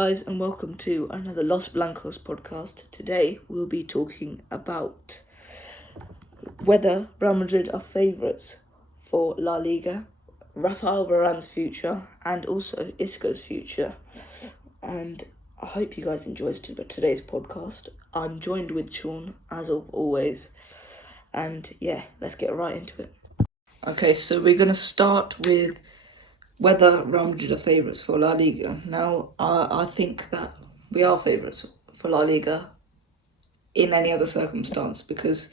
guys, and welcome to another Los Blancos podcast. Today we'll be talking about whether Real Madrid are favourites for La Liga, Rafael Varane's future, and also Isco's future. And I hope you guys enjoyed today's podcast. I'm joined with Sean, as always. And yeah, let's get right into it. Okay, so we're going to start with whether Real Madrid are favourites for La Liga. Now, I think that we are favourites for La Liga in any other circumstance, because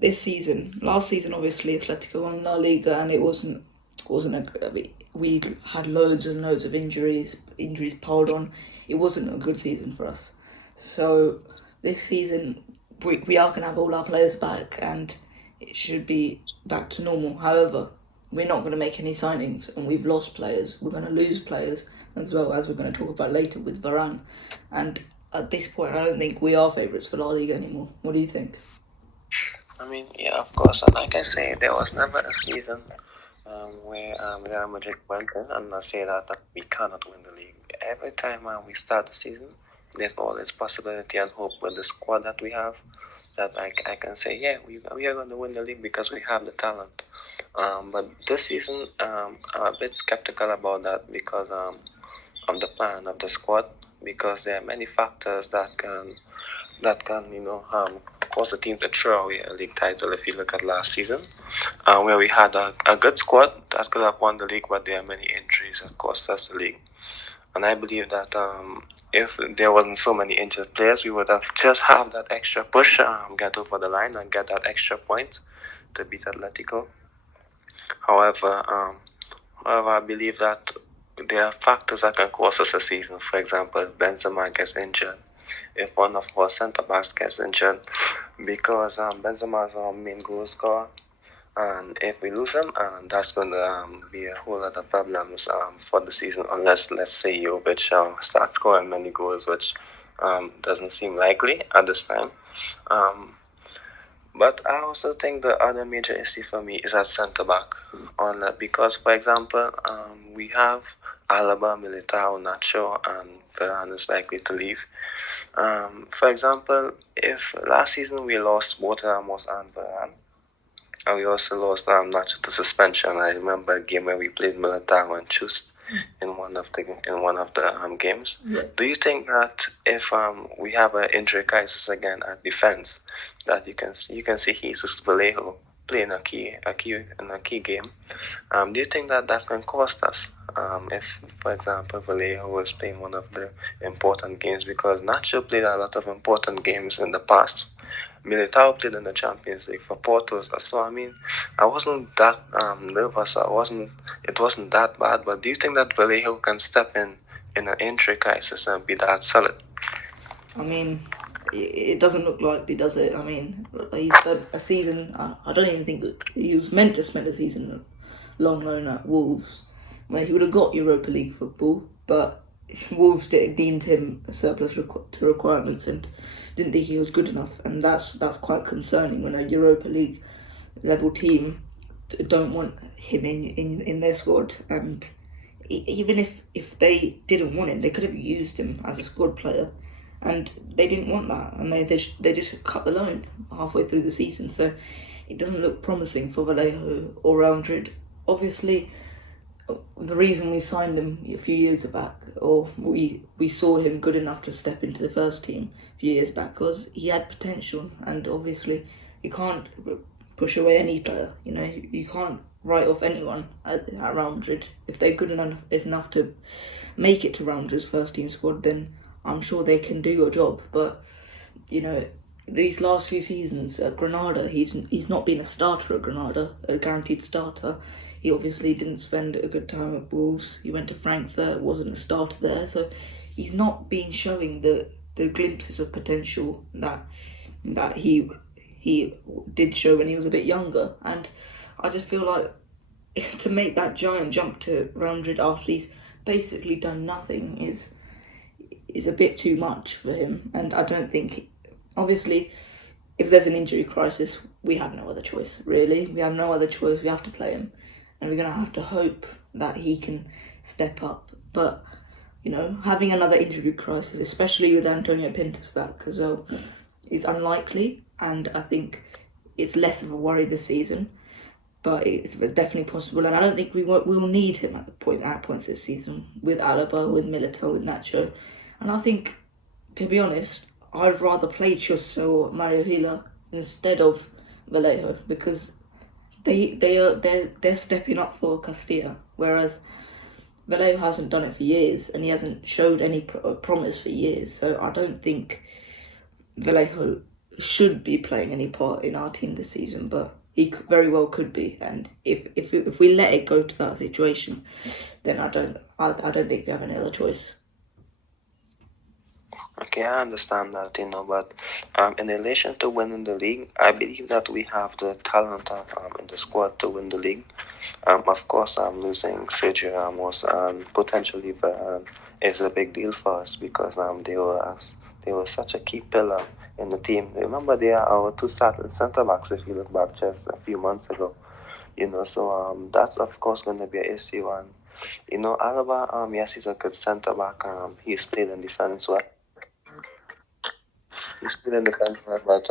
last season, obviously, Atletico won La Liga, and it wasn't we had loads and loads of injuries piled on. It wasn't a good season for us. So this season, we are going to have all our players back, and it should be back to normal. However, we're not going to make any signings, and we've lost players. We're going to lose players as well, as we're going to talk about later with Varane. And at this point, I don't think we are favourites for La Liga anymore. What do you think? I mean, yeah, of course. And like I say, there was never a season where Real Madrid went in and I say that we cannot win the league. Every time we start the season, there's always possibility and hope with the squad that we have, that I can say, yeah, we are going to win the league because we have the talent. But this season, I'm a bit skeptical about that because of the plan of the squad, because there are many factors that can cause the team to throw away a league title. If you look at last season, where we had a good squad that could have won the league, but there are many injuries that cost us the league. And I believe that if there wasn't so many injured players, we would have just have that extra push, get over the line and get that extra point to beat Atletico. However, I believe that there are factors that can cause us a season. For example, if Benzema gets injured, if one of our centre-backs gets injured, because Benzema is our main goal scorer, and if we lose him, that's going to be a whole lot of problems for the season, unless, let's say, Jovic starts scoring many goals, which doesn't seem likely at this time. But I also think the other major issue for me is at centre-back, because, for example, we have Alaba, Militao, Nacho, and Varane is likely to leave. For example, if last season we lost both Ramos and Varane, and we also lost Nacho to suspension. I remember a game where we played Militao and Chust in one of the games. Yeah. Do you think that if we have an injury crisis again at defense, that you can see Jesus Vallejo playing a key game? Do you think that can cost us? If, for example, Vallejo was playing one of the important games, because Nacho played a lot of important games in the past. Militao played in the Champions League for Porto, so I mean, I wasn't that nervous. It wasn't that bad. But do you think that Vallejo can step in an injury crisis and be that solid? I mean, it doesn't look likely, does it? I mean, he spent a season. I don't even think that he was meant to spend a season long loan at Wolves, where he would have got Europa League football, but Wolves deemed him a surplus to requirements and didn't think he was good enough, and that's quite concerning when a Europa League level team don't want him in their squad. And even if they didn't want him, they could have used him as a squad player, and they didn't want that, and they just cut the loan halfway through the season. So it doesn't look promising for Vallejo or Real Madrid. Obviously, the reason we signed him a few years back, or we saw him good enough to step into the first team a few years back, was he had potential, and obviously you can't push away any player. You know, you can't write off anyone at Real Madrid. If they're good enough to make it to Real Madrid's first team squad, then I'm sure they can do your job. But you know, these last few seasons at Granada, he's not been a starter at Granada, a guaranteed starter. He obviously didn't spend a good time at Wolves. He went to Frankfurt, wasn't a starter there, so he's not been showing the glimpses of potential that he did show when he was a bit younger. And I just feel like to make that giant jump to Real Madrid after he's basically done nothing is a bit too much for him. And I don't think, obviously, if there's an injury crisis, we have no other choice, really. We have no other choice. We have to play him. And we're going to have to hope that he can step up. But having another injury crisis, especially with Antonio Pintus back as well, is unlikely, and I think it's less of a worry this season. But it's definitely possible, and I don't think we'll need him at points this season with Alaba, with Militao, with Nacho, and I think, to be honest, I'd rather play Chusso or Mario Hila instead of Vallejo, because they're stepping up for Castilla, whereas Vallejo hasn't done it for years, and he hasn't showed any promise for years. So I don't think Vallejo should be playing any part in our team this season, but he very well could be. And if we let it go to that situation, then I don't think we have any other choice. Okay, I understand that, but in relation to winning the league, I believe that we have the talent in the squad to win the league. Of course, I'm losing Sergio Ramos and potentially Varane is a big deal for us because they were such a key pillar in the team. Remember, they are our two starting centre backs if you look back just a few months ago. So that's of course going to be an issue. And Alaba, yes, he's a good centre back. He's played in defence well. He's played in defence well, but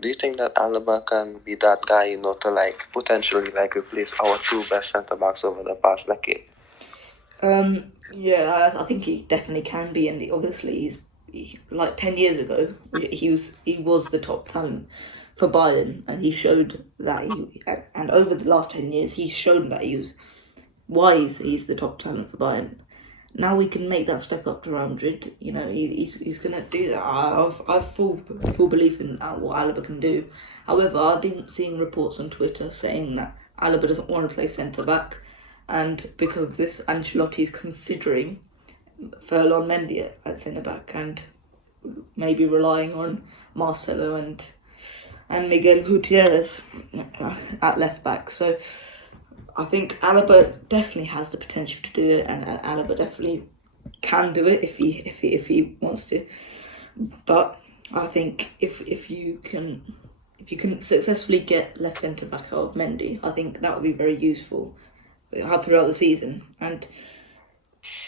do you think that Alaba can be that guy, to potentially replace our two best centre backs over the past decade? Yeah, I think he definitely can be, and obviously like 10 years ago, he was the top talent for Bayern, and he showed that. And over the last 10 years, he's shown that he's the top talent for Bayern. Now we can make that step up to Real Madrid. He's gonna do that. I've full belief in what Alaba can do. However, I've been seeing reports on Twitter saying that Alaba doesn't want to play centre back, and because of this, Ancelotti is considering Ferland Mendy at centre back and maybe relying on Marcelo and Miguel Gutierrez at left back. So I think Alaba definitely has the potential to do it, and Alaba definitely can do it if he wants to. But I think if you can successfully get left centre back out of Mendy, I think that would be very useful throughout the season. And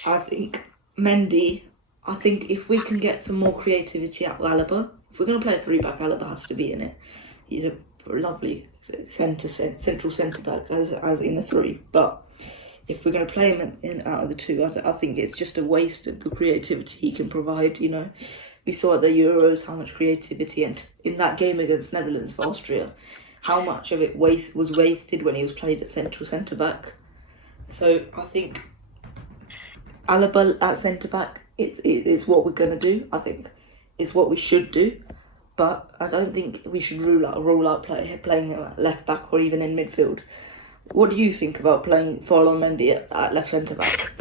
I think Mendy, if we can get some more creativity out of Alaba, if we're going to play a 3-back, Alaba has to be in it. He's a lovely central centre back as in a 3. But if we're going to play him in out of the 2, I think it's just a waste of the creativity he can provide. We saw at the Euros how much creativity, and in that game against Netherlands for Austria, how much of it was wasted when he was played at central centre back. So I think Alaba at centre back, it's what we're going to do. I think it's what we should do, but I don't think we should rule out playing at left back or even in midfield. What do you think about playing Ferland Mendy at left centre back?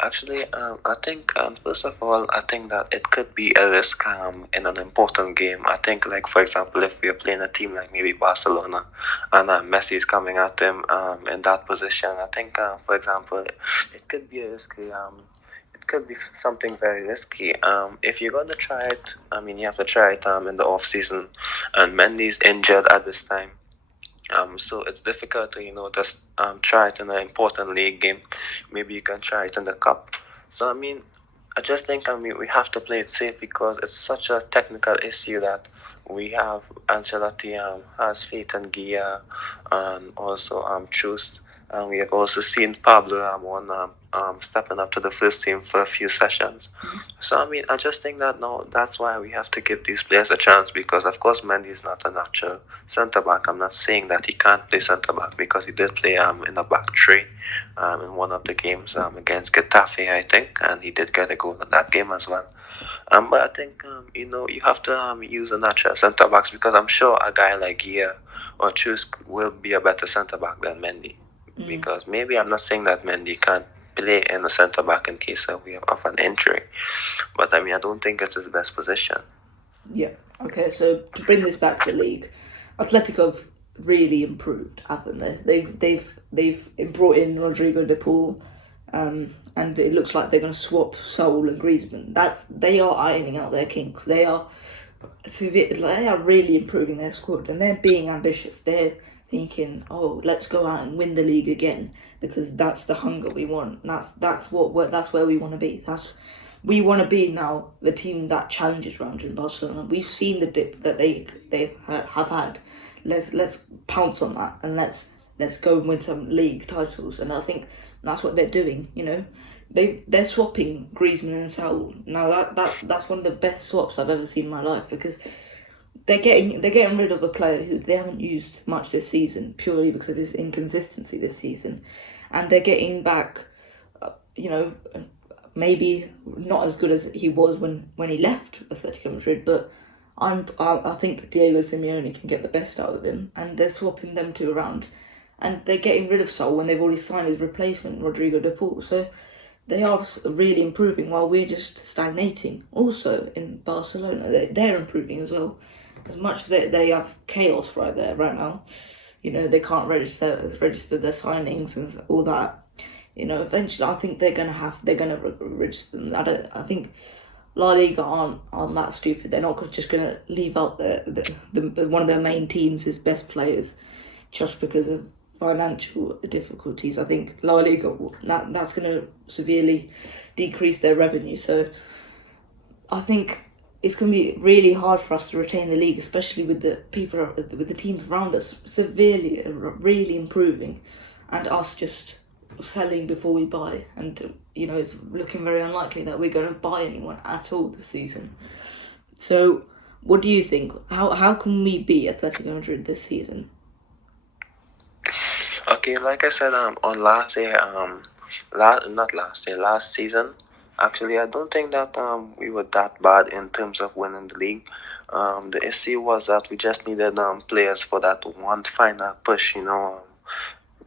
Actually, I think, first of all, I think that it could be a risk in an important game. I think, for example, if we are playing a team like maybe Barcelona and Messi is coming at them in that position, I think, for example, it could be a risky. It could be something very risky. If you're going to try it, you have to try it in the off season, and Mendy's injured at this time. So it's difficult to just try it in an important league game. Maybe you can try it in the cup. So I just think we have to play it safe because it's such a technical issue that we have. Ancelotti has faith in Gia and also Chus. And we have also seen Pablo Ramon stepping up to the first team for a few sessions. So I just think that now that's why we have to give these players a chance, because of course Mendy is not a natural centre back. I'm not saying that he can't play centre back, because he did play in a back 3 in one of the games against Getafe, I think, and he did get a goal in that game as well. But I think you have to use a natural centre backs, because I'm sure a guy like Gia or Chus will be a better centre back than Mendy. Because maybe I'm not saying that Mendy can't play in a centre back in case of an injury, but I don't think it's his best position. Yeah. Okay. So to bring this back to the league, Atletico have really improved, haven't they? They've brought in Rodrigo de Paul, and it looks like they're going to swap Saul and Griezmann. They are ironing out their kinks. They are they are really improving their squad, and they're being ambitious. They're thinking, oh, let's go out and win the league again, because that's the hunger we want. That's where we want to be. We want to be now the team that challenges Real Madrid and Barcelona. We've seen the dip that they have had. Let's pounce on that, and let's go and win some league titles. And I think that's what they're doing. You know, they're swapping Griezmann and Saul. Now that's one of the best swaps I've ever seen in my life, because they're getting rid of a player who they haven't used much this season, purely because of his inconsistency this season, and they're getting back, maybe not as good as he was when he left Atletico Madrid, but I think Diego Simeone can get the best out of him, and they're swapping them two around, and they're getting rid of Saul when they've already signed his replacement, Rodrigo de Paul. So they are really improving, while we're just stagnating. Also in Barcelona, they're improving as well. As much as they have chaos right now, they can't register their signings and all that. Eventually I think they're gonna register them. I think LaLiga aren't that stupid. They're not just gonna leave out the one of their main teams' best players just because of financial difficulties. I think La Liga, that's going to severely decrease their revenue. So I think it's going to be really hard for us to retain the league, especially with the teams around us really improving, and us just selling before we buy. And it's looking very unlikely that we're going to buy anyone at all this season. So what do you think? How can we beat Atletico Madrid this season? Okay, like I said, on last season, actually, I don't think that we were that bad in terms of winning the league. The issue was that we just needed players for that one final push.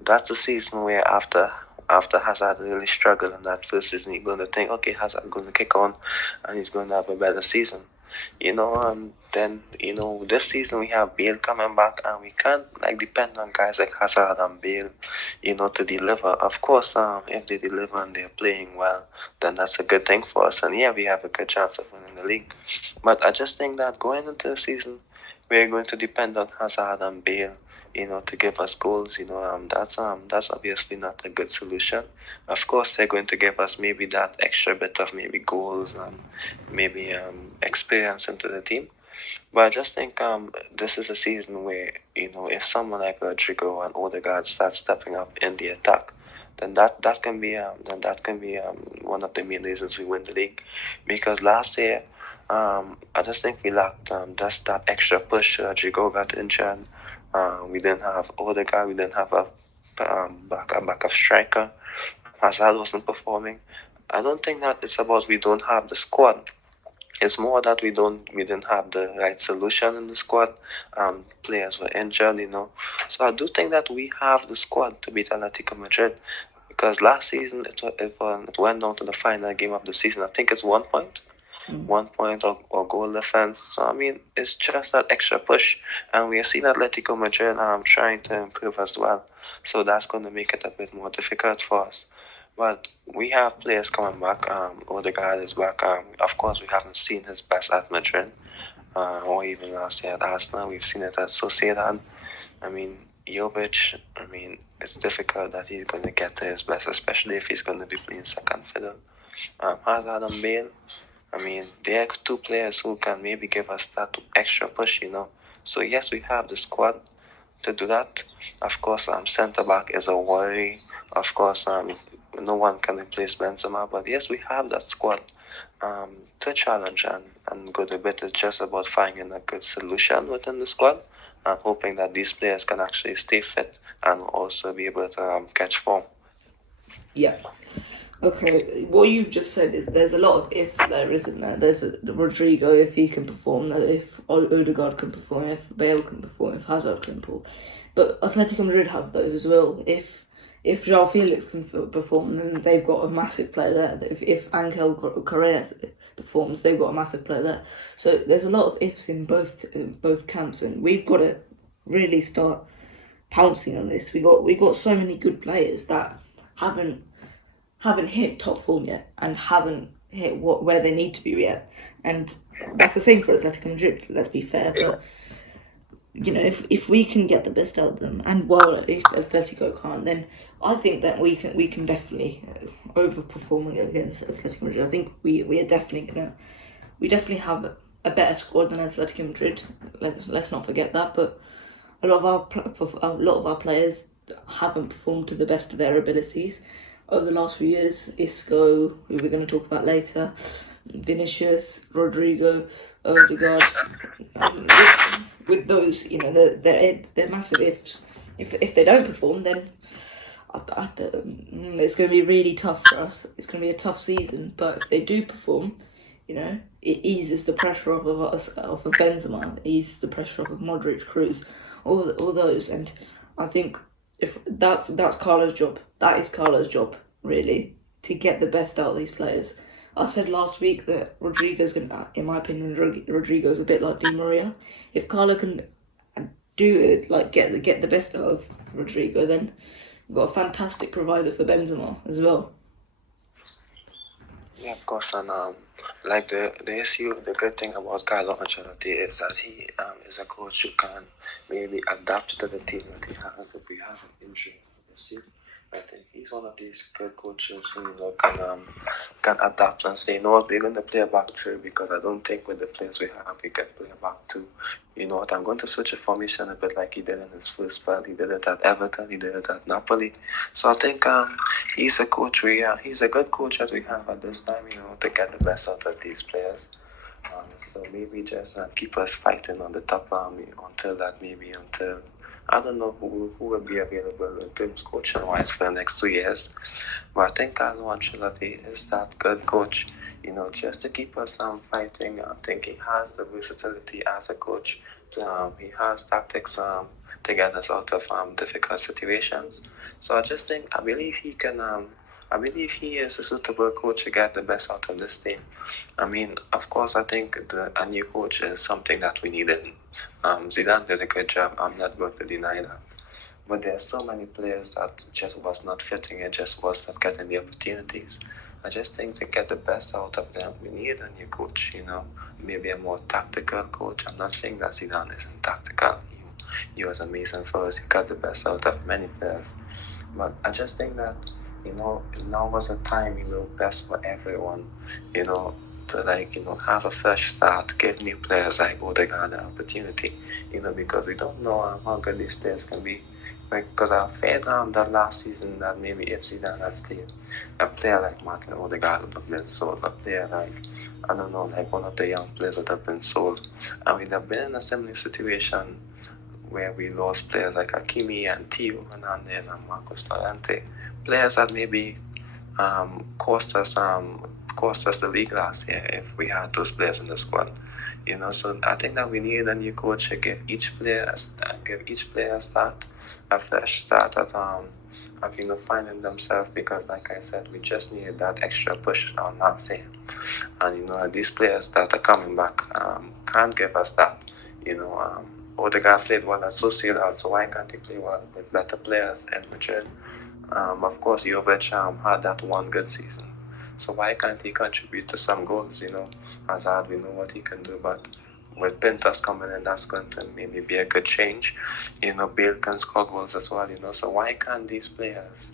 That's a season where after Hazard really struggled in that first season, you're going to think, okay, Hazard going to kick on, and he's going to have a better season. Then this season we have Bale coming back, and we can't depend on guys like Hazard and Bale, to deliver. Of course, if they deliver and they're playing well, then that's a good thing for us, and yeah, we have a good chance of winning the league. But I just think that going into the season, we're going to depend on Hazard and Bale, to give us goals. That's obviously not a good solution. Of course, they're going to give us maybe that extra bit of maybe goals and maybe experience into the team. But I just think this is a season where if someone like Rodrigo and Odegaard start stepping up in the attack, then that can be one of the main reasons we win the league. Because last year, I just think we lacked just that extra push. Rodrigo got injured. We didn't have Odegaard. We didn't have a backup striker. Hazard wasn't performing. I don't think that it's about we don't have the squad. It's more that we didn't have the right solution in the squad. Players were injured, So I do think that we have the squad to beat Atletico Madrid, because last season it went down to the final game of the season. I think it's 1 point. 1 point or goal difference. So I mean, it's just that extra push, and we are seeing Atletico Madrid trying to improve as well. So that's going to make it a bit more difficult for us. But we have players coming back. Odegaard is back. Of course, we haven't seen his best at Madrid, or even last year at Arsenal. We've seen it at Sociedad. I mean, Jovic, it's difficult that he's going to get to his best, especially if he's going to be playing second fiddle. Hazard and Bale, they are two players who can maybe give us that extra push, So yes, we have the squad to do that. Of course, centre back is a worry. Of course, no one can replace Benzema, but yes, we have that squad to challenge and go to bit. It's just about finding a good solution within the squad and hoping that these players can actually stay fit and also be able to catch form. Yeah. Okay, what you've just said is there's a lot of ifs there, isn't there? There's Rodrigo, if he can perform, if Odegaard can perform, if Bale can perform, if Hazard can perform. But Atletico Madrid have those as well. If João Felix can perform, then they've got a massive player there. If Angel Correa performs, they've got a massive player there. So there's a lot of ifs in both camps, and we've got to really start pouncing on this. We got so many good players that haven't hit top form yet, and haven't hit where they need to be yet. And that's the same for Atletico Madrid. Let's be fair, but you know, if we can get the best out of them, and well, if Atletico can't, then I think that we can definitely overperform against Atletico Madrid. I think we are definitely we definitely have a better squad than Atletico Madrid. Let's not forget that. But a lot of our players haven't performed to the best of their abilities over the last few years. Isco, who we're going to talk about later, Vinicius, Rodrigo, Odegaard. With those, you know, they're massive ifs. If they don't perform, then it's going to be really tough for us. It's going to be a tough season. But if they do perform, you know, it eases the pressure off of Benzema, it eases the pressure off of Modric, Cruz, all those. And I think if that's Carlo's job. That is Carlo's job, really, to get the best out of these players. I said last week that Rodrigo's gonna, in my opinion, Rodrigo's a bit like Di Maria. If Carlo can do it, like get the best out of Rodrigo, then we've got a fantastic provider for Benzema as well. Yeah, of course, and like the issue, the good thing about Carlo Ancelotti is that he is a coach who can maybe adapt to the team that he has if we have an injury. You see, I think he's one of these good coaches who, you know, can adapt and say, you know what, we're going to play a back three because I don't think with the players we have we can play a back two. You know what, I'm going to switch a formation a bit like he did in his first spell. He did it at Everton, he did it at Napoli. So I think he's a coach he's a good coach that we have at this time, you know, to get the best out of these players. So maybe just keep us fighting on the top until I don't know who will be available in terms coaching wise for the next 2 years. But I think Carlo Ancelotti is that good coach, you know, just to keep us fighting. I think he has the versatility as a coach. He has tactics to get us out of difficult situations. So I believe he can. I believe he is a suitable coach to get the best out of this team. I mean, of course, I think a new coach is something that we needed. Zidane did a good job. I'm not going to deny that. But there are so many players that just was not fitting and just was not getting the opportunities. I just think to get the best out of them, we need a new coach, you know, maybe a more tactical coach. I'm not saying that Zidane isn't tactical. He was amazing for us. He got the best out of many players. But I just think that, you know, now was a time, you know, best for everyone, you know, to have a fresh start, give new players like Odegaard an opportunity, you know, because we don't know how good these players can be. Because I feared that last season that maybe if Zidane had stayed, a player like Martin Odegaard would have been sold, a player like, I don't know, like one of the young players would have been sold. And we'd have been in a similar situation where we lost players like Hakimi and Theo Hernandez and Marcos Llorente, players that maybe cost us the league last year if we had those players in the squad. You know, so I think that we need a new coach to give each player a start, a fresh start at you know, finding themselves, because like I said, we just needed that extra push on last year. And you know, these players that are coming back can't give us that. You know, Odegaard played well at Sociedad, so why can't he play well with better players in Madrid? Of course, Jovic had that one good season. So why can't he contribute to some goals? You know, Hazard, we know what he can do, but with Pintus coming in, that's going to maybe be a good change. You know, Bale can score goals as well, you know, so why can't these players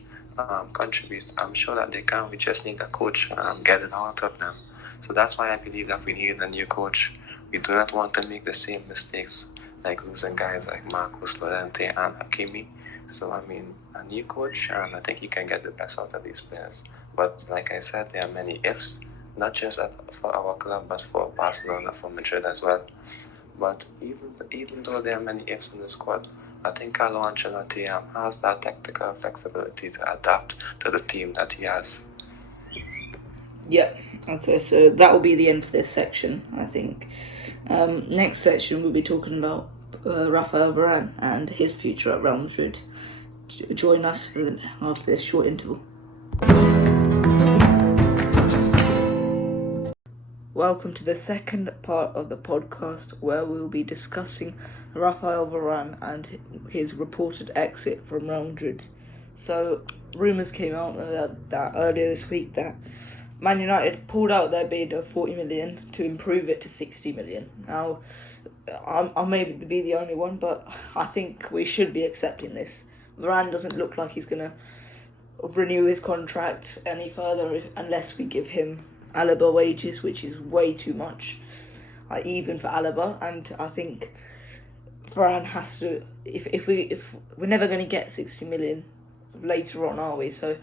contribute? I'm sure that they can. We just need a coach get it out of them. So that's why I believe that we need a new coach. We do not want to make the same mistakes like losing guys like Marcos Llorente and Hakimi. So, I mean, a new coach, and I think he can get the best out of these players. But like I said, there are many ifs, not just for our club, but for Barcelona, for Madrid as well. But even though there are many ifs in the squad, I think Carlo Ancelotti has that tactical flexibility to adapt to the team that he has. Yeah, okay, so that will be the end for this section, I think. Next section, we'll be talking about Rafael Varane and his future at Real Madrid. Join us after this short interval. Welcome to the second part of the podcast, where we will be discussing Rafael Varane and his reported exit from Real Madrid. So, rumours came out that earlier this week that Man United pulled out their bid of 40 million to improve it to 60 million. Now, I may be the only one, but I think we should be accepting this. Varane doesn't look like he's going to renew his contract any further unless we give him Alaba wages, which is way too much, even for Alaba. And I think Varane has to. If we're never going to get 60 million later on, are we? So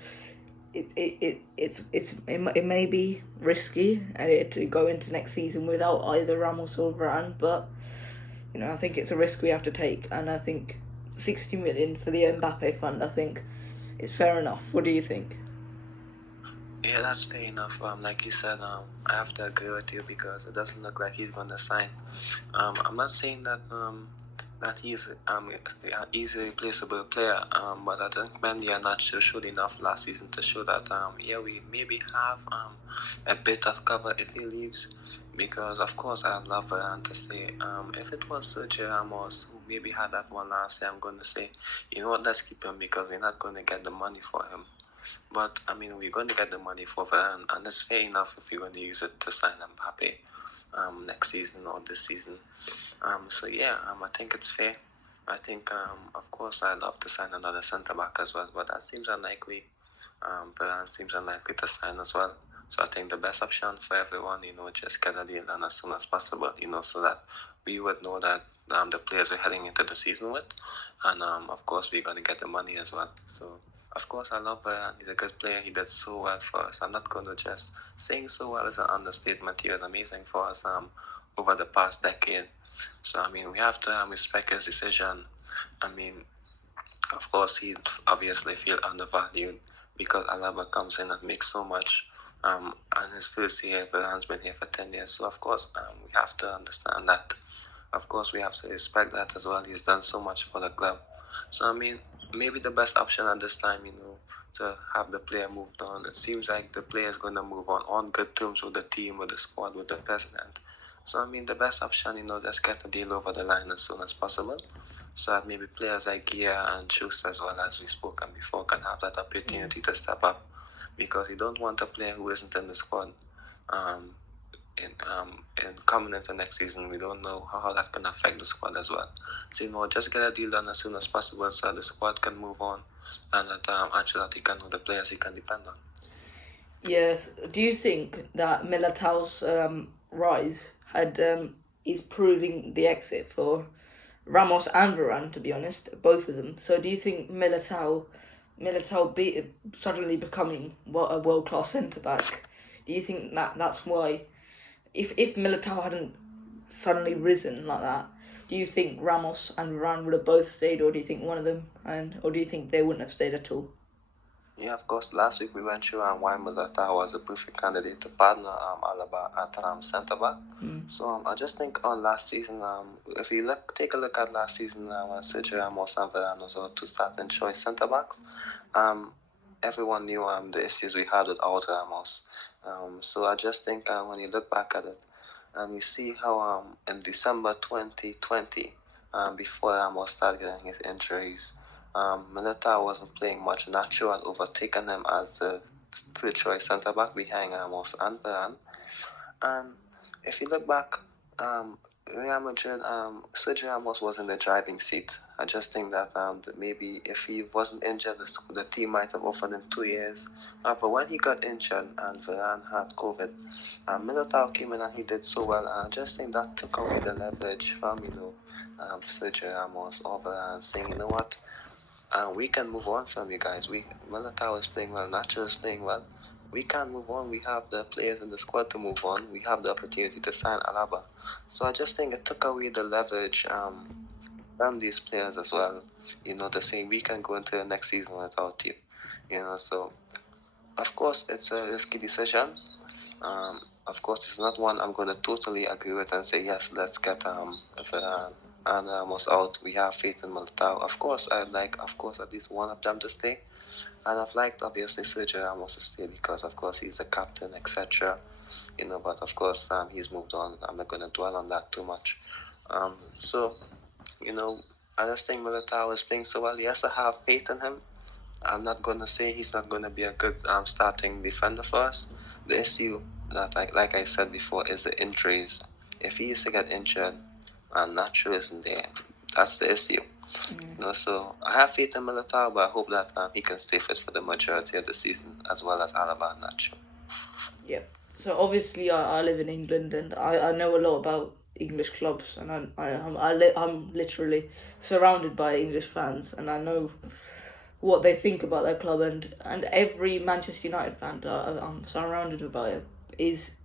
it may be risky to go into next season without either Ramos or Varane, but I think it's a risk we have to take, and I think 60 million for the Mbappe fund, I think, is fair enough. What do you think? Yeah, that's fair enough. Like you said, I have to agree with you because it doesn't look like he's going to sign. I'm not saying that he's an easily replaceable player, but I think Mendy and Nacho showed enough last season to show that we maybe have a bit of cover if he leaves, because of course I'd love to say if it was Sergio Ramos who maybe had that one last year, I'm going to say, you know what, let's keep him because we're not going to get the money for him. But we're going to get the money for Varane, and it's fair enough if we're going to use it to sign Mbappe next season or this season. So yeah, I think it's fair. I think of course I'd love to sign another centre back as well, but that seems unlikely. Varane seems unlikely to sign as well. So I think the best option for everyone, just get a deal done as soon as possible, so that we would know that the players we're heading into the season with, and of course we're going to get the money as well. So of course I love Varane. He's a good player. He did so well for us. I'm not going to just saying so well is an understatement. He was amazing for us over the past decade. So we have to respect his decision. Of course he'd obviously feel undervalued because Alaba comes in and makes so much. And his first year, Varane's been here for 10 years. So of course we have to understand that. Of course we have to respect that as well. He's done so much for the club. So maybe the best option at this time, to have the player moved on. It seems like the player is going to move on good terms with the team, with the squad, with the president. So the best option, just get the deal over the line as soon as possible, so that maybe players like Gia and Chus, as well as we spoken before, can have that opportunity to step up, because you don't want a player who isn't in the squad in coming into next season. We don't know how that's going to affect the squad as well. So just get a deal done as soon as possible so the squad can move on, and that Ancelotti can know the players he can depend on. Yes. Do you think that Militao's rise is proving the exit for Ramos and Varane, to be honest, both of them? So do you think Militao suddenly becoming a world-class centre-back, do you think that's why, if Militao hadn't suddenly risen like that, do you think Ramos and Varane would have both stayed, or do you think one of them, or do you think they wouldn't have stayed at all? Yeah, of course. Last week we went through why Militao was a perfect candidate to partner Alaba at centre back. So I just think on last season, if you take a look at last season, when Sergio Ramos and Varane was our two starting choice centre backs, everyone knew the issues we had without Ramos. So I just think when you look back at it and you see how in December 2020, before Ramos started getting his injuries, Militao wasn't playing much. Nacho had overtaken him as the third choice centre back behind Ramos and Varane. And if you look back, Real Madrid, Sergio Ramos was in the driving seat. I just think that maybe if he wasn't injured, the team might have offered him 2 years. But when he got injured and Varane had COVID, Militao came in and he did so well. And I just think that took away the leverage from Sergio Ramos or Varane, saying, you know what, we can move on from you guys. Militao is playing well, Nacho is playing well. We can move on. We have the players in the squad to move on. We have the opportunity to sign Alaba. So I just think it took away the leverage from these players as well. To say we can go into the next season without you. So of course it's a risky decision. Of course it's not one I'm going to totally agree with and say yes, let's get Varane and Ramos out. We have faith in Militao. Of course I'd like at least one of them to stay. And I've liked, obviously, Sergio Ramos to stay because, of course, he's the captain, etc. But, of course, he's moved on. I'm not going to dwell on that too much. So, I just think Militao is playing so well. Yes, I have faith in him. I'm not going to say he's not going to be a good starting defender for us. the issue that, like I said before, is the injuries. If he used to get injured and Nacho isn't there, that's the issue. So I have faith in Militao, but I hope that he can stay fit for the majority of the season, as well as Alaba and Nacho. Yep. So obviously I live in England, and I know a lot about English clubs, and I'm literally surrounded by English fans, and I know what they think about their club, and every Manchester United fan that I'm surrounded by is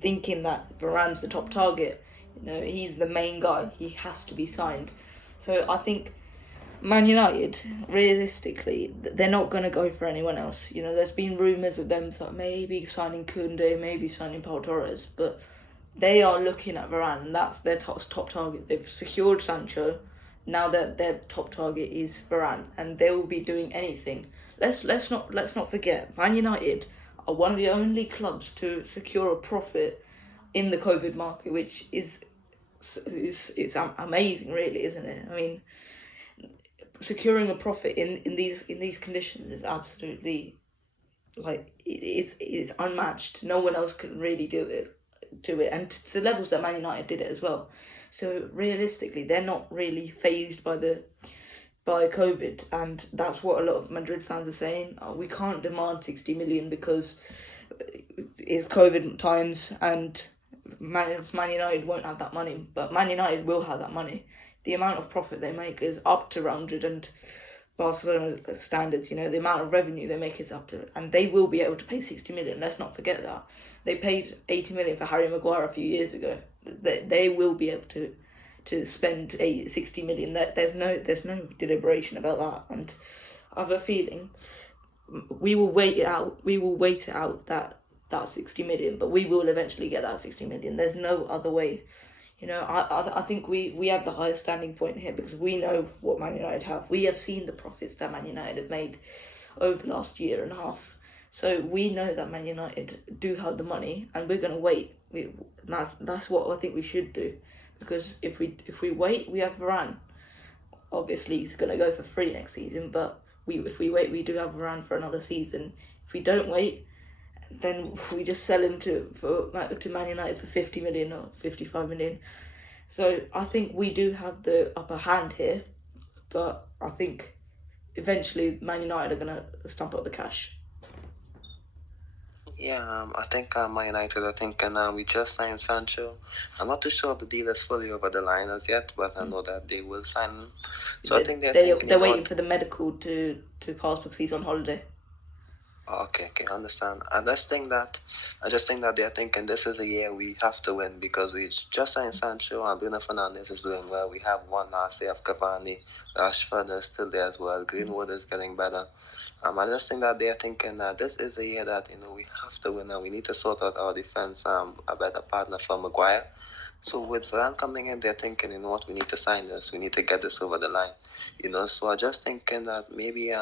thinking that Varane's the top target. He's the main guy. He has to be signed. So I think Man United, realistically, they're not going to go for anyone else. There's been rumours of them maybe signing Koundé, maybe signing Paul Torres, but they are looking at Varane, and that's their top target. They've secured Sancho. Now their top target is Varane, and they will be doing anything. Let's not forget, Man United are one of the only clubs to secure a profit in the COVID market, which is amazing, really, isn't it? I mean, securing a profit in these conditions is absolutely, like, it's unmatched. No one else can really do it, and to the levels that Man United did it as well. So realistically, they're not really phased by COVID, and that's what a lot of Madrid fans are saying. We can't demand 60 million because it's COVID times, and Man United won't have that money. But Man United will have that money. The amount of profit they make is up to 100 and Barcelona standards. The amount of revenue they make is up to, and they will be able to pay 60 million. Let's not forget that. They paid 80 million for Harry Maguire a few years ago. They will be able to spend 60 million. There's no deliberation about that. And I have a feeling we will wait it out. We will wait it out, that 60 million, but we will eventually get that 60 million. There's no other way. I think we have the highest standing point here because we know what Man United have. We have seen the profits that Man United have made over the last year and a half. So we know that Man United do have the money, and we're going to wait. That's what I think we should do, because if we wait, we have Varane. Obviously, he's going to go for free next season, but if we wait, we do have Varane for another season. If we don't wait, then we just sell him to Man United for 50 million or 55 million. So I think we do have the upper hand here, but I think eventually Man United are going to stump up the cash. Yeah, I think Man United are thinking we just signed Sancho. I'm not too sure if the deal is fully over the line as yet, but I know that they will sign him. So I think they're waiting for the medical to pass because he's on holiday. Okay, I understand. I just think that they're thinking this is a year we have to win because we just signed Sancho and Bruno Fernandes is doing well. We have one last year of Cavani. Rashford is still there as well. Greenwood is getting better. I just think that they're thinking that this is a year that we have to win and we need to sort out our defense. A better partner for Maguire. So with Varane coming in, they're thinking, what, we need to sign this. We need to get this over the line. So I'm just thinking that maybe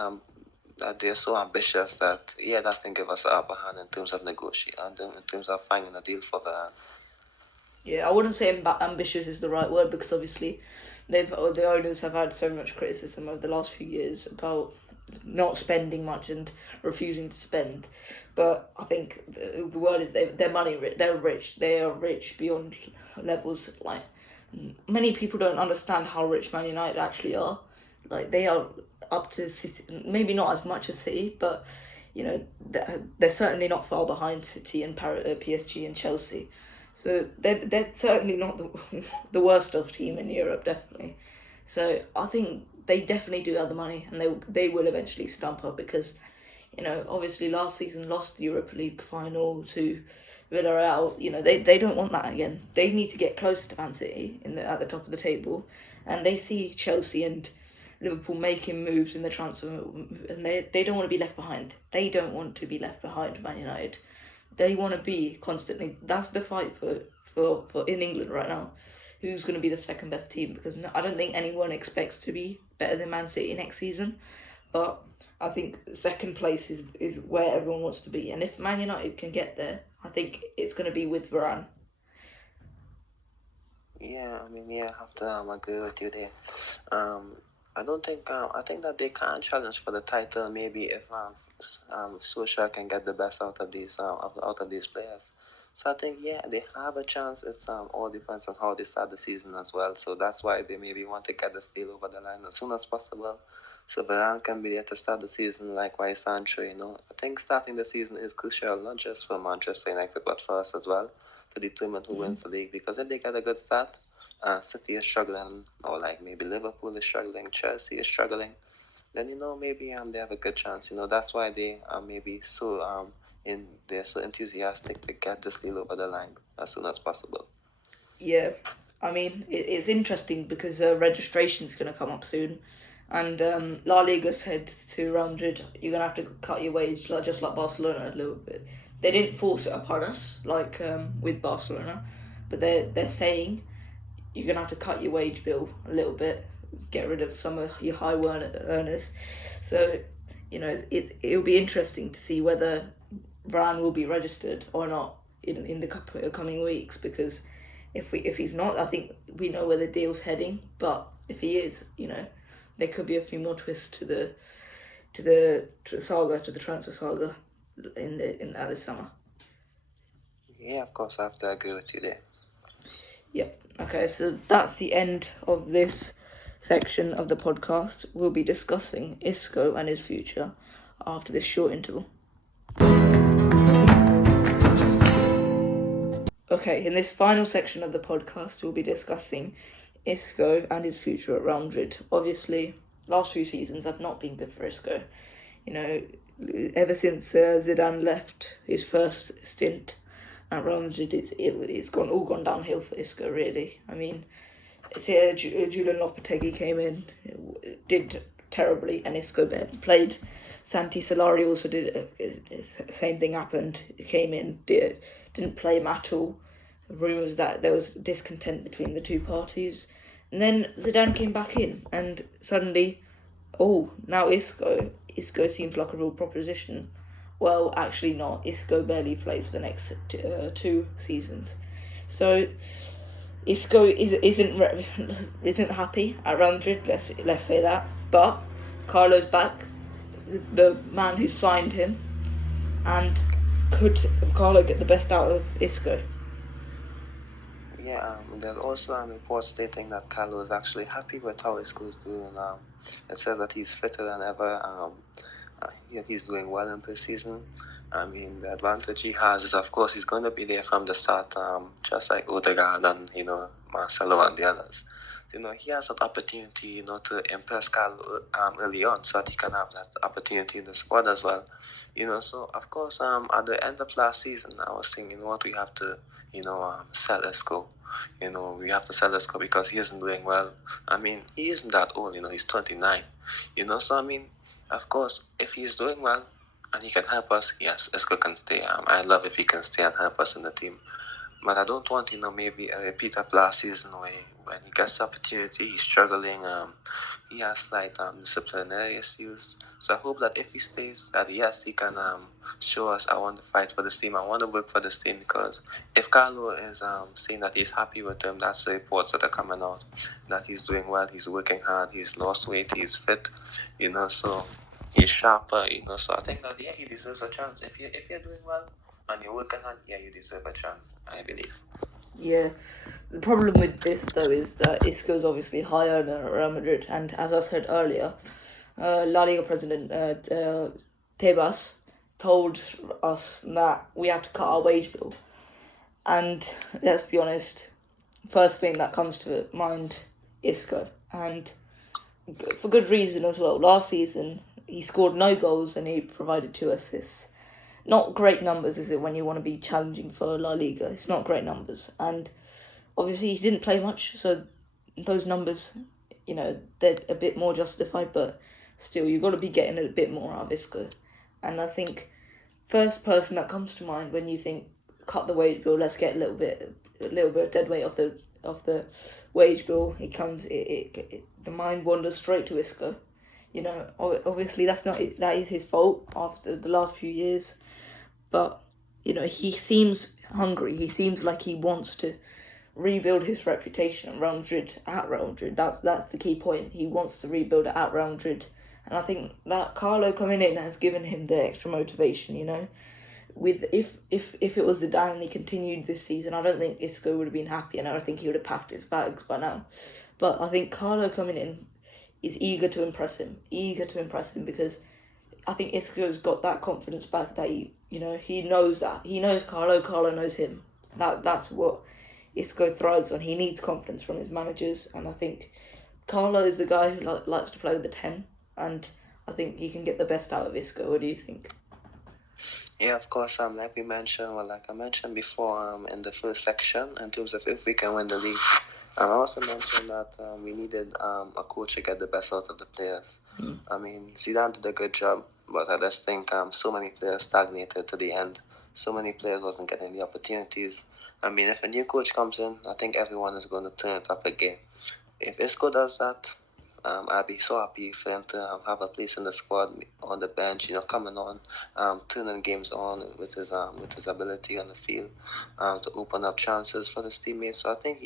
that they're so ambitious that that can give us an upper hand in terms of negotiating and in terms of finding a deal for Varane. Yeah, I wouldn't say ambitious is the right word because obviously the owners have had so much criticism over the last few years about not spending much and refusing to spend. But I think the word is they're money rich. They're rich. They are rich beyond levels. Like, many people don't understand how rich Man United actually are. Like, they are up to City, maybe not as much as City, but they're certainly not far behind City and PSG and Chelsea. So they're certainly not the worst of team in Europe, definitely. So I think they definitely do have the money, and they will eventually stump up because, obviously last season lost the Europa League final to Villarreal. They don't want that again. They need to get closer to Man City at the top of the table, and they see Chelsea and Liverpool making moves in the transfer, and they don't want to be left behind. They don't want to be left behind, Man United. They want to be constantly. That's the fight for in England right now. Who's going to be the second best team? Because I don't think anyone expects to be better than Man City next season. But I think second place is where everyone wants to be. And if Man United can get there, I think it's going to be with Varane. Yeah, I have to agree with you there. I don't think. I think that they can challenge for the title. Maybe if Solskjaer can get the best out of these players. So I think they have a chance. It's all depends on how they start the season as well. So that's why they maybe want to get this deal over the line as soon as possible. So Varane can be there to start the season. Likewise, Sancho. I think starting the season is crucial, not just for Manchester United but for us as well, to determine who wins the league. Because if they get a good start, City is struggling, or like maybe Liverpool is struggling, Chelsea is struggling, then maybe they have a good chance. That's why they maybe so they're so enthusiastic to get this deal over the line as soon as possible. Yeah, I mean it's interesting because registration's going to come up soon, and La Liga said to Real Madrid, you're going to have to cut your wage just like Barcelona a little bit. They didn't force it upon us like with Barcelona, but they're saying you're going to have to cut your wage bill a little bit, get rid of some of your high earners. So, it'll be interesting to see whether Varane will be registered or not in the coming weeks, because if he's not, I think we know where the deal's heading. But if he is, there could be a few more twists to the transfer saga in this summer. Yeah, of course, I have to agree with you there. Yep. Okay, so that's the end of this section of the podcast. We'll be discussing Isco and his future after this short interval. Okay, in this final section of the podcast, we'll be discussing Isco and his future at Real Madrid. Obviously, last few seasons have not been good for Isco. Ever since Zidane left his first stint at Real Madrid, it's all gone downhill for Isco, really. I mean, Julian Lopetegui came in, did terribly, and Isco played. Santi Solari also did the same thing happened. He came in, didn't play him at all. Rumours that there was discontent between the two parties. And then Zidane came back in, and suddenly, now Isco seems like a real proposition. Well, actually not. Isco barely plays for the next 2 seasons. So Isco isn't happy at Real Madrid. Let's say that. But Carlo's back, the man who signed him, and could Carlo get the best out of Isco? Yeah, there's also reports stating that Carlo is actually happy with how Isco is doing. It says that he's fitter than ever. He's doing well in pre-season. I mean, the advantage he has is, of course, he's going to be there from the start, just like Odegaard and, Marcelo and the others. He has an opportunity, to impress Carlo early on, so that he can have that opportunity in the squad as well. So, of course, at the end of last season, I was thinking, we have to, sell Isco. We have to sell Isco because he isn't doing well. I mean, he isn't that old, he's 29. So, I mean, of course, if he's doing well and he can help us, yes, Isco can stay. I love if he can stay and help us in the team. But I don't want, maybe a repeat of last season where when he gets the opportunity, he's struggling. He has slight disciplinary issues. So I hope that if he stays, that yes, he can show us, I want to fight for this team. I want to work for this team, because if Carlo is saying that he's happy with him, that's the reports that are coming out, that he's doing well, he's working hard, he's lost weight, he's fit, so he's sharper, So I think that, he deserves a chance. If you're doing well and you're working hard, you deserve a chance, I believe. Yeah, the problem with this though is that Isco's obviously higher than Real Madrid, and as I said earlier, La Liga president Tebas told us that we have to cut our wage bill. And let's be honest, first thing that comes to mind, Isco, and for good reason as well. Last season he scored no goals and he provided 2 assists. Not great numbers, is it, when you want to be challenging for La Liga? It's not great numbers. And obviously he didn't play much, so those numbers, they're a bit more justified, but still, you've got to be getting a bit more out of Isco. And I think first person that comes to mind when you think cut the wage bill, let's get a little bit of dead weight off the wage bill, the mind wanders straight to Isco. Obviously that is his fault after the last few years. But, he seems hungry. He seems like he wants to rebuild his reputation at Real Madrid. That's the key point. He wants to rebuild it at Real Madrid, and I think that Carlo coming in has given him the extra motivation. With if it was Zidane and he continued this season, I don't think Isco would have been happy, and I think he would have packed his bags by now. But I think Carlo coming in is eager to impress him because I think Isco's got that confidence back that he knows Carlo knows him. That's what Isco thrives on. He needs confidence from his managers, and I think Carlo is the guy who likes to play with the 10, and I think he can get the best out of Isco. What do you think? Yeah, of course. Like I mentioned before, in the first section, in terms of if we can win the league, I also mentioned that we needed a coach to get the best out of the players. I mean, Zidane did a good job, but I just think so many players stagnated to the end. So many players wasn't getting the opportunities. I mean, if a new coach comes in, I think everyone is going to turn it up again. If Isco does that, I'd be so happy for him to have a place in the squad, on the bench, coming on, turning games on with his ability on the field, to open up chances for his teammates. So I think,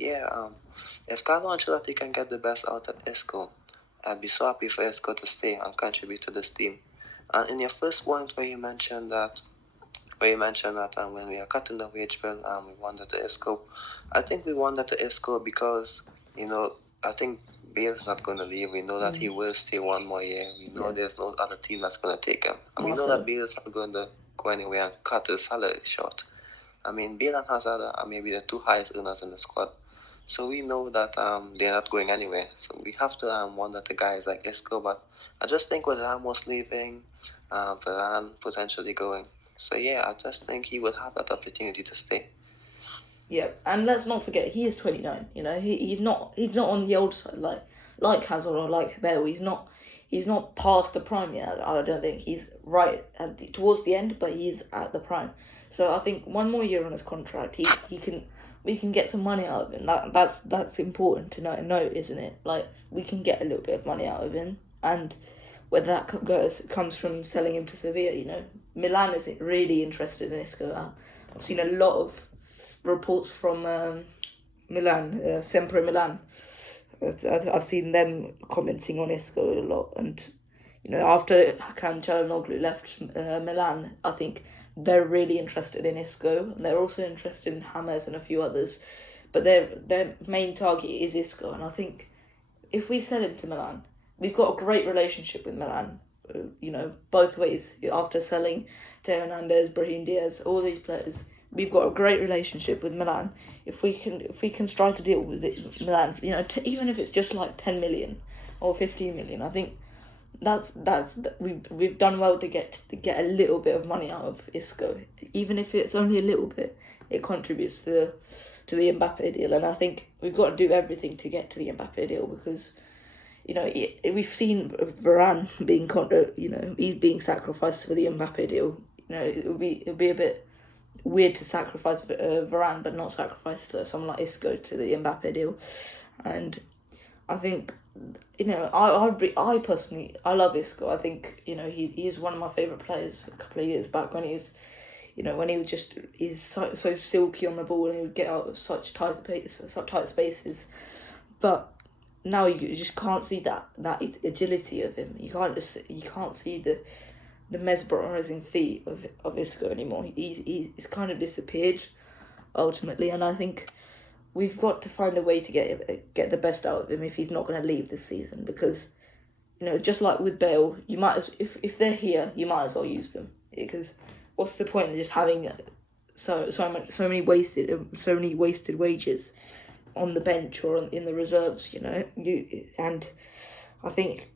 if Carlo Ancelotti can get the best out of Isco, I'd be so happy for Isco to stay and contribute to this team. And in your first point where you mentioned that when we are cutting the wage bill, we want that to Isco. I think we want that to Isco because, I think Bale's not going to leave. We know that he will stay one more year. We know there's no other team that's going to take him. And we know that Bale's not going to go anywhere and cut his salary short. I mean, Bale and Hazard are maybe the two highest earners in the squad. So we know that they're not going anywhere. So we have to wonder the guys like Isco. But I just think with Ramos leaving, Varane potentially going. So I just think he would have that opportunity to stay. Yeah, and let's not forget he is 29. He's not on the old side like Hazard or like Bale. He's not past the prime yet. I don't think he's right towards the end, but he's at the prime. So I think one more year on his contract, we can get some money out of him. That's important to note, isn't it? Like, we can get a little bit of money out of him, and whether that comes from selling him to Sevilla, Milan isn't really interested in Isco. I've seen a lot of reports from Milan, Sempre Milan. I've seen them commenting on Isco a lot, and after Hakan Çalhanoğlu left Milan, I think they're really interested in Isco, and they're also interested in James and a few others, but their main target is Isco. And I think if we sell him to Milan, we've got a great relationship with Milan, both ways. After selling Teo Hernandez, Brahim Diaz, all these players, we've got a great relationship with Milan. If we can strike a deal with Milan, even if it's just like 10 million or 15 million, I think we've done well to get a little bit of money out of Isco. Even if it's only a little bit, it contributes to the Mbappe deal. And I think we've got to do everything to get to the Mbappe deal because we've seen Varane being he's being sacrificed for the Mbappe deal. It would be a bit weird to sacrifice Varane but not sacrifice someone like Isco to the Mbappe deal. And I think I personally love Isco. I think he is one of my favourite players. A couple of years back when he's so silky on the ball and he would get out of such tight spaces, but now you just can't see that agility of him. You can't see the mesmerising feat of Isco anymore. He's kind of disappeared ultimately, and I think we've got to find a way to get the best out of him if he's not going to leave this season, because just like with Bale, you might if they're here, you might as well use them, because what's the point of just having so many wasted wages on the bench or in the reserves, and I think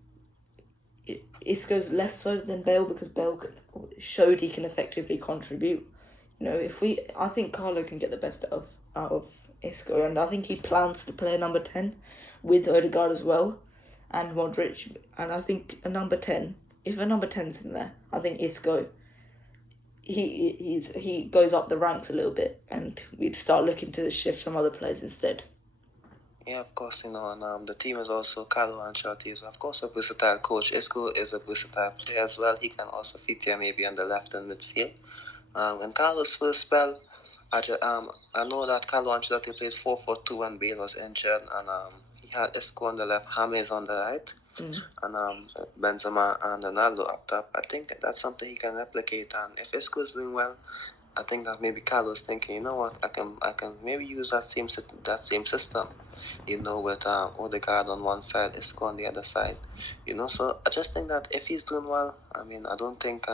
Isco's less so than Bale because Bale showed he can effectively contribute. I think Carlo can get the best out of Isco, and I think he plans to play a number 10 with Odegaard as well and Modric, and I think if a number 10's in there, I think Isco he goes up the ranks a little bit, and we'd start looking to shift some other players instead. Yeah, of course, and the team is also Carlo Ancelotti is of course a versatile coach. Isco is a versatile player as well. He can also fit here maybe on the left and midfield. In Carlo's first spell, I know that Carlo Ancelotti played 4-4-2 when Bale was injured, and he had Isco on the left, James on the right, and Benzema and Ronaldo up top. I think that's something he can replicate, and if Isco is doing well, I think that maybe Carlo's thinking, you know what, I can maybe use that same system, with Odegaard on one side, Isco on the other side, So I just think that if he's doing well, I mean, I don't think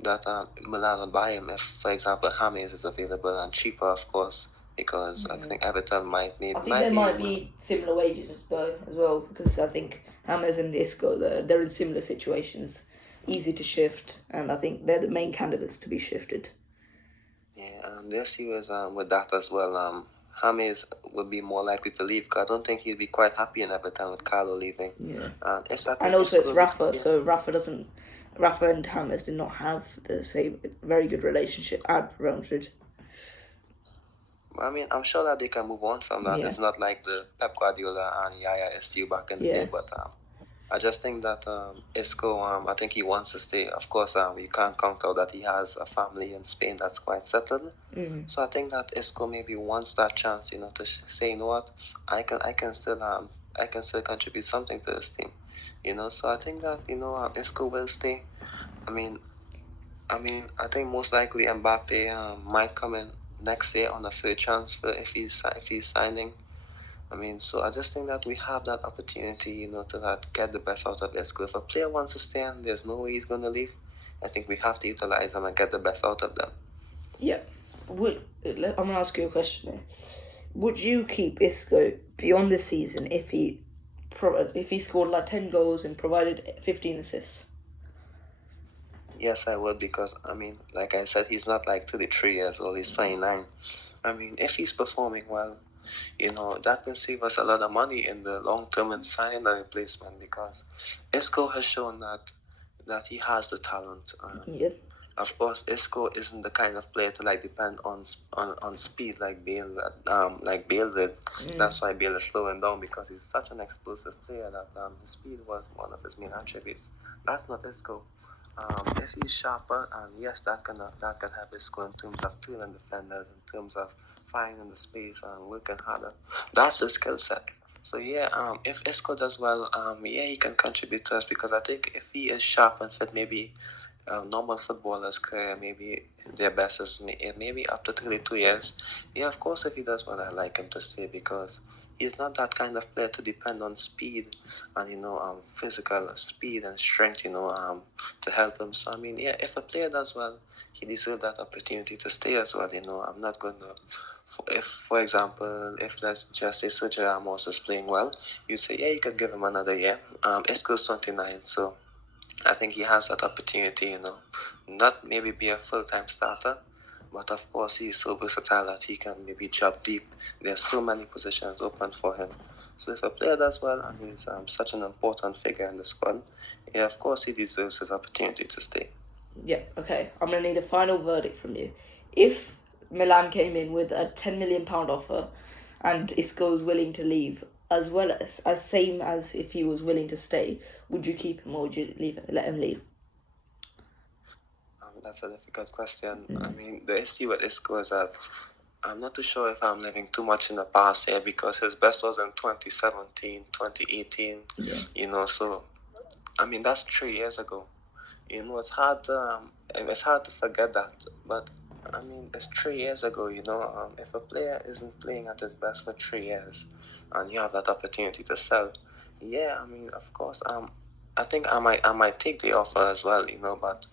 that Milan would buy him if, for example, James is available and cheaper, of course, because I think Everton might need. I think there might be similar wages as well, because I think James and Isco, they're in similar situations, easy to shift, and I think they're the main candidates to be shifted. Yeah, let's see with that as well. James would be more likely to leave, because I don't think he'd be quite happy in Everton with Carlo leaving. Yeah. And also it's Rafa, so Rafa and James did not have the same very good relationship at Real Madrid. I mean, I'm sure that they can move on from that. Yeah. It's not like the Pep Guardiola and Yaya SU back in the day, but I just think that Isco, I think he wants to stay. Of course, you can't count out that he has a family in Spain that's quite settled. So I think that Isco maybe wants that chance, to say, you know what, I can still contribute something to this team, So I think that Isco will stay. I mean, I think most likely Mbappe might come in next year on a free transfer if he's signing. I mean, so I just think that we have that opportunity, to get the best out of Isco. If a player wants to stay and there's no way he's going to leave, I think we have to utilize them and get the best out of them. Yeah. I'm going to ask you a question there. Would you keep Isco beyond this season if he scored like 10 goals and provided 15 assists? Yes, I would, because, I mean, like I said, he's not like 33 years old, he's 29. I mean, if he's performing well, that can save us a lot of money in the long term in signing a replacement, because Isco has shown that he has the talent. Of course, Isco isn't the kind of player to depend on speed like Bale did. That's why Bale is slowing down, because he's such an explosive player that his speed was one of his main attributes. That's not Isco. If he's sharper, yes, that can help Isco in terms of trailing defenders, in terms of finding the space and working harder. That's his skill set. So yeah, if Isco does well, he can contribute to us, because I think if he is sharp and fit, maybe normal footballers' career, maybe their best is maybe after 32 years. Yeah, of course, if he does well, I like him to stay, because he's not that kind of player to depend on speed and physical speed and strength, to help him. So I mean, yeah, if a player does well, he deserves that opportunity to stay as well. I'm not going to. For example, if let's just say Sergio Ramos is playing well, you say, yeah, you could give him another year. Isco's 29, so I think he has that opportunity, not maybe be a full-time starter, but of course he's so versatile that he can maybe drop deep. There's so many positions open for him. So if a player does well and he's such an important figure in the squad, yeah, of course he deserves his opportunity to stay. Yeah, okay. I'm going to need a final verdict from you. If Milan came in with a £10 million offer and Isco was willing to leave, as well as same as if he was willing to stay, would you keep him or would you let him leave? That's a difficult question. I mean, the issue with Isco is that I'm not too sure if I'm living too much in the past here, because his best was in 2017, 2018, so, I mean, that's 3 years ago. It's hard to forget that, but I mean, it's 3 years ago, if a player isn't playing at his best for 3 years and you have that opportunity to sell, yeah, I mean, of course, I think I might take the offer as well, but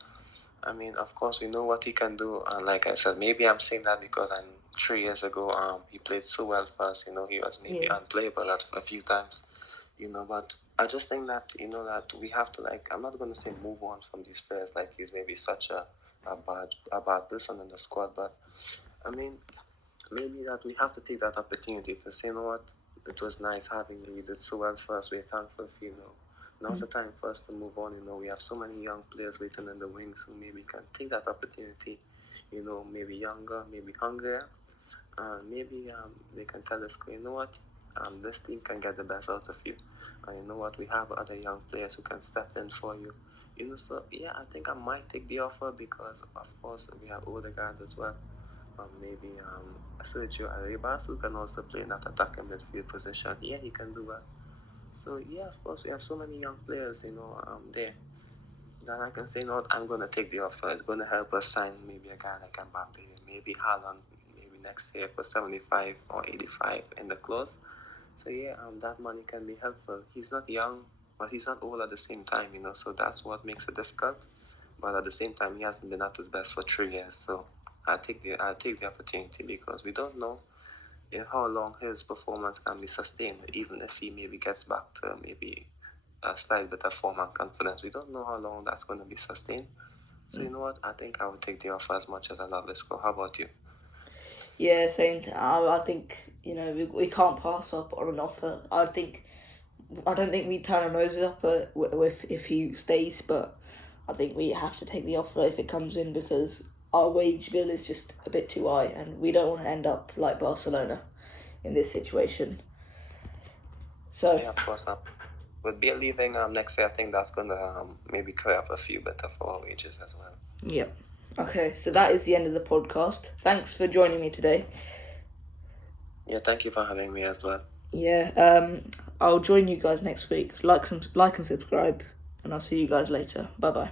I mean, of course, we know what he can do, and like I said, maybe I'm saying that because 3 years ago, he played so well for us, he was maybe unplayable a few times, but I just think that, that we have to, I'm not going to say move on from these players like he's maybe such a bad person in the squad, but I mean, maybe that we have to take that opportunity to say, you know what, it was nice having you, you did so well for us, we're thankful for you. Now's the time for us to move on. We have so many young players waiting in the wings, so maybe we can take that opportunity, maybe younger, maybe hungrier, and maybe they can tell us, you know what, this team can get the best out of you, and you know what, we have other young players who can step in for you. So yeah, I think I might take the offer, because of course we have Odegaard as well. maybe Sergio Arribas, who can also play in that attacking midfield position. Yeah, he can do that. So yeah, of course, we have so many young players, there. Then I can say, I'm going to take the offer. It's going to help us sign maybe a guy like Mbappe, maybe Haaland, maybe next year for 75 or 85 in the clause. So yeah, that money can be helpful. He's not young, but he's not old at the same time, so that's what makes it difficult. But at the same time, he hasn't been at his best for 3 years. So I'll take the opportunity, because we don't know how long his performance can be sustained, even if he maybe gets back to maybe a slight bit of form and confidence. We don't know how long that's going to be sustained. So you know what? I think I would take the offer as much as I love Isco. How about you? Yeah, same. I think we can't pass up on an offer. I don't think we turn our noses up if he stays, but I think we have to take the offer if it comes in, because our wage bill is just a bit too high, and we don't want to end up like Barcelona in this situation. So yeah, of course. With Bale leaving next year, I think that's going to maybe clear up a few bit of our wages as well. Yeah. Okay, so that is the end of the podcast. Thanks for joining me today. Yeah, thank you for having me as well. Yeah, I'll join you guys next week. Like and subscribe, and I'll see you guys later. Bye-bye.